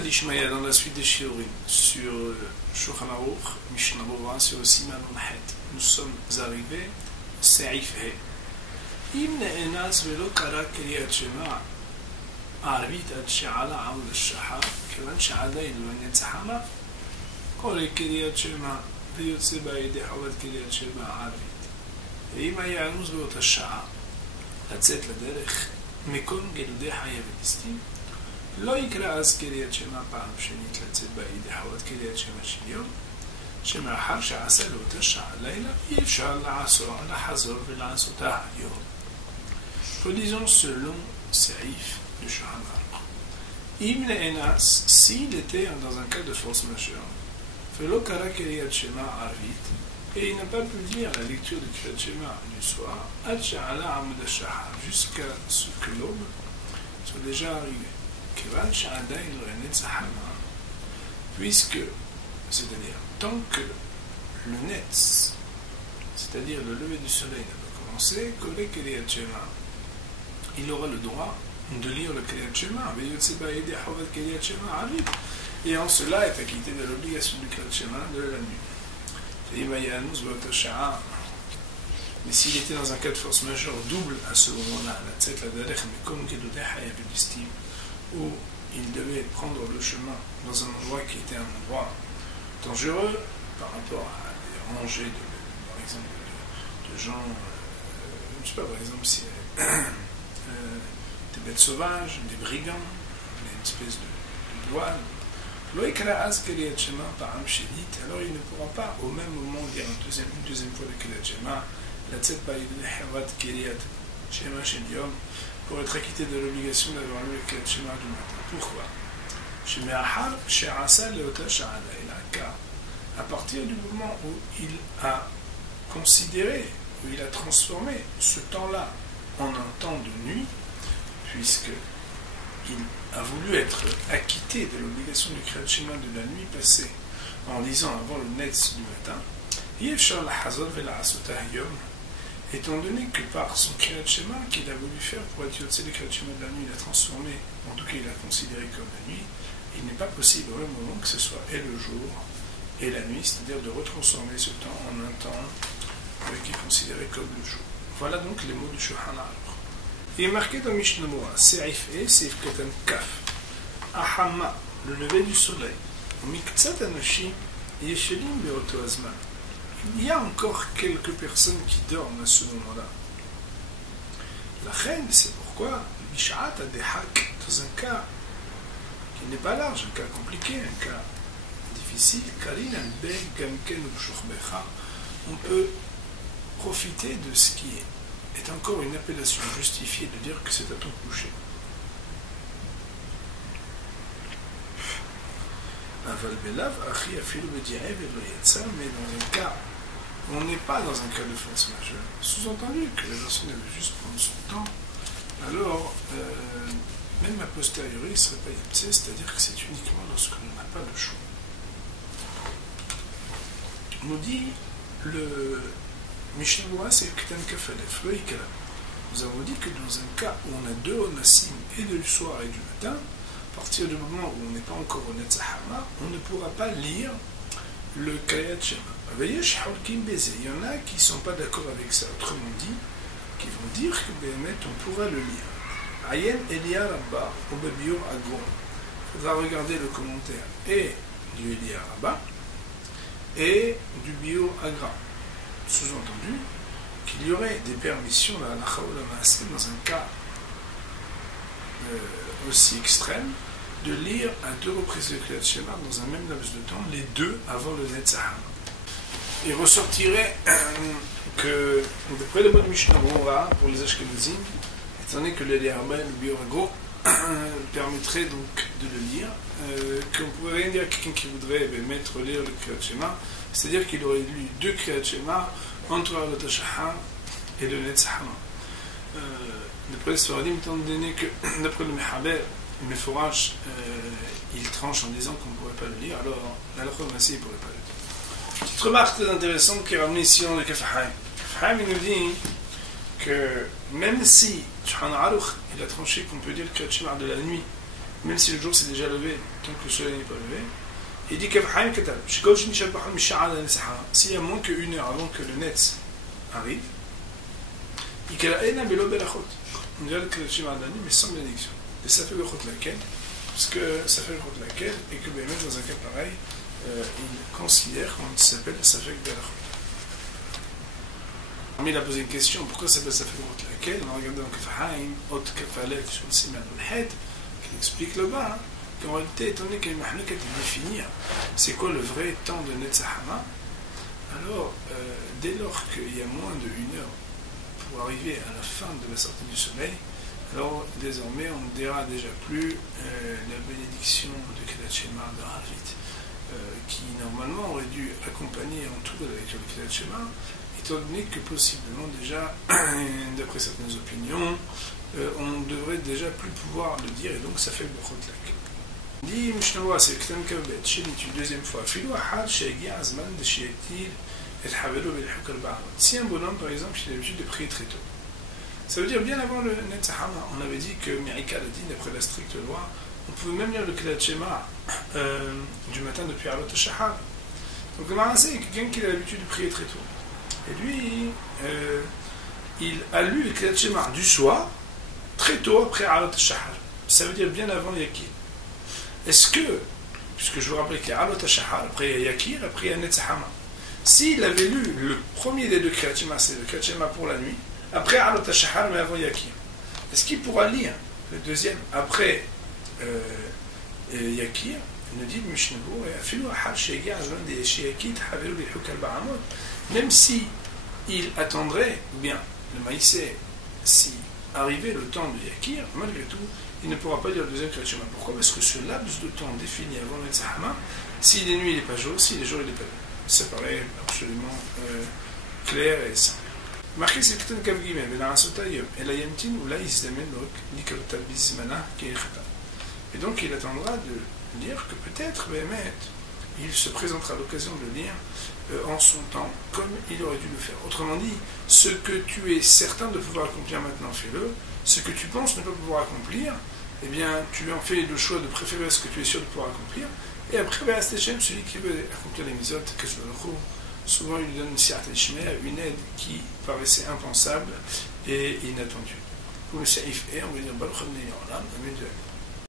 D'Ishmael dans la suite des Shiurim sur Shulchan Aruch, Mishnah Berurah sur Siman Het. Nous sommes arrivés au Seif He. Im ne'enas velo kara kriyat shema ערבית עד שעלה עמוד השחר, כיוון שעדיין לא נצחמה, קורא קריאת שמע ויוצא בידי חובת קריאת שמע ערבית. ואם היה עמוס באותה שעה לצאת לדרך מכל גלודי חיה וליסטים, לא יקרא אז קריאת שמע פעם שנית לצאת בידי חובת קריאת שמע של יום, שמאחר שעשה לאותה שעה לילה, אי אפשר לחזור ולעשותה היום. Disons selon Seif du Shulchan Aruch. Im ne'enas, s'il était dans un cas de force majeure, Velo kara kriyat shema arvit, et il n'a pas pu lire la lecture de Kriyat Shema du soir, ad sha'ala amud hashahar, jusqu'à ce que l'aube soit déjà arrivée. Kevan sha'adain lo netzahama, puisque, c'est-à-dire, tant que le netz, c'est-à-dire le lever du soleil n'a pas commencé, kore kriyat shema, il aura le droit de lire le Kriyat Shema, et en cela est acquitté de l'obligation du Kriyat Shema de la nuit. Mais s'il était dans un cas de force majeure double à ce moment-là, où il devait prendre le chemin dans un endroit qui était un endroit dangereux par rapport à des rangées, par exemple, de gens, je ne sais pas, par exemple, si des bêtes sauvages, des brigands, une espèce de douane. Alors il ne pourra pas au même moment dire une deuxième fois le Kriyat Shema, la tête par Kriyat Shema Shel Yom, pour être acquitté de l'obligation d'avoir lu le Kriyat Shema du matin. Pourquoi? Car à partir du moment où il a considéré, où il a transformé ce temps-là en un temps de nuit, puisqu'il a voulu être acquitté de l'obligation du Kriyat Shema de la nuit passée en lisant avant le netz du matin, étant donné que par son Kriyat Shema qu'il a voulu faire pour être yotze le Kriyat Shema de la nuit, il a transformé, en tout cas il a considéré comme la nuit, il n'est pas possible au même moment que ce soit et le jour et la nuit, c'est-à-dire de retransformer ce temps en un temps qui est considéré comme le jour. Voilà donc les mots du Shulchan Aruch. Il est marqué dans Mishnah Berurah, Seif E, Seif Katan Kaf, Ahama, le lever du soleil, Miktsat Anashim, Yeshelim Beoto Azman. Il y a encore quelques personnes qui dorment à ce moment-là. La reine, c'est pourquoi Bishat Adehak, dans un cas qui n'est pas large, un cas compliqué, un cas difficile, Karin Albe Gamken Ubshuchbecha, on peut profiter de ce qui est encore une appellation justifiée de dire que c'est à ton coucher. Mais dans un cas où on n'est pas dans un cas de force majeure, sous-entendu que la personne veut juste prendre son temps, alors même a posteriori il ne serait pas yepsé, c'est-à-dire que c'est uniquement lorsque l'on n'a pas le choix. On nous dit le Mishnah Berurah, c'est Ketan Kafalef, le Ikala. Nous avons dit que dans un cas où on a deux Onassim, et du soir et du matin, à partir du moment où on n'est pas encore au Netzahama, on ne pourra pas lire le Kriyat Shema. Il y en a qui ne sont pas d'accord avec ça, autrement dit, qui vont dire que Béhémet, on pourra le lire. Ayen Elia Rabba, au Babiur Agron. Il faudra regarder le commentaire et du Elia Rabba et du Biur Agra. Sous-entendu qu'il y aurait des permissions dans un cas aussi extrême de lire à deux reprises de Kriyat Shema dans un même laps de temps, les deux avant le Netzahama. Il ressortirait que, d'après le mot de Mishnah Berurah, pour les Ashkenazim, étant donné que le Rabba et le Biur Agro permettrait donc de le lire, qu'on pourrait rien dire à quelqu'un qui voudrait lire le Kriyat Shema, c'est-à-dire qu'il aurait lu deux Kriyat Shema entre Arot HaShahar et le Netzahama. D'après les Sfaradim, étant donné que, d'après le Mechaber, le Meforach, il tranche en disant qu'on ne pourrait pas le lire, alors la Halakha Masih, il ne pourrait pas le lire. Petite remarque très intéressante qui est ramenée ici dans le Kaf Haim. Kaf Haim, il nous dit que même si Shulchan Aruch, il a tranché qu'on peut dire le Kriyat Shema de la nuit même si le jour s'est déjà levé, tant que le soleil n'est pas levé. Et il dit s'il y a moins qu'une heure avant que le Netz arrive, il dit on dirait que le Shema Adani, mais sans bénédiction. Et ça fait le chot laquelle, parce que ça fait le chot laquelle, et que même dans un cas pareil, il considère qu'on s'appelle Safek Berachot. Mais il a posé une question, pourquoi ça s'appelle Safek Berachot laquelle? On a regardé dans Kefahaim, Ot Kefalet, sur le Siman al-Het, qui explique là-bas, qu'en réalité, étant donné qu'il y a une mahloukette de définir c'est quoi le vrai temps de Netzahama, alors, dès lors qu'il y a moins de 1 heure pour arriver à la fin de la sortie du soleil, alors désormais on ne dira déjà plus la bénédiction de Kedat Shema de Ravit, qui normalement aurait dû accompagner en tout la lecture de Kedat Shema, étant donné que possiblement déjà, d'après certaines opinions, on ne devrait déjà plus pouvoir le dire, et donc ça fait Bechot Lak. Dit Mishnah, c'est Ketan Kavbet, chez l'étude deuxième fois, Filou Ahad, Shagi Azman, de Shiatil, et Havelo, et Hukal Ba'amot. Si un bonhomme, par exemple, il a l'habitude de prier très tôt, ça veut dire bien avant le Netzahama, on avait dit que Mirika l'a dit, d'après la stricte loi, on pouvait même lire le Kedat Shema du matin depuis Alot HaShahar. Donc le Marasé est quelqu'un qui a l'habitude de prier très tôt. Et lui, il a lu le Kedat Shema du soir, très tôt après Alot HaShahar. Ça veut dire bien avant Yakir. Est-ce que, puisque je vous rappelle qu'il y a Alot HaShahar, après il y a Yakir, après il y a Netzahama. S'il avait lu le premier des deux Kedat Shema, c'est le Kedat Shema pour la nuit, après Alot HaShahar, mais avant Yakir, est-ce qu'il pourra lire le deuxième après Yakir? Il nous dit Mishnah, même si il attendrait, ou bien le maïsé, si arrivait le temps de Yakir, malgré tout, il ne pourra pas lire le deuxième Kedat Shema. Pourquoi? Parce que ce laps de temps défini avant le Netzahama, s'il est nuit, il n'est pas jour, s'il est jour, il n'est pas nuit. Ça paraît absolument clair et simple. Marqué c'est Ketan Kav Gimel, et la Rasotayim, et la Yamtin, ou là il se démène donc, Nikarotal Bizmana, qui est Khata. Et donc il attendra de dire que peut-être, Béhémet, il se présentera à l'occasion de lire en son temps, comme il aurait dû le faire. Autrement dit, ce que tu es certain de pouvoir accomplir maintenant, fais-le. Ce que tu penses ne pas pouvoir accomplir, eh bien, tu en fais le choix de préférer ce que tu es sûr de pouvoir accomplir. Et après, celui qui veut accomplir les misotes, souvent il lui donne une aide qui paraissait impensable et inattendue. Pour le Saïf, on va dire Baruch Adonai Olam, Amen.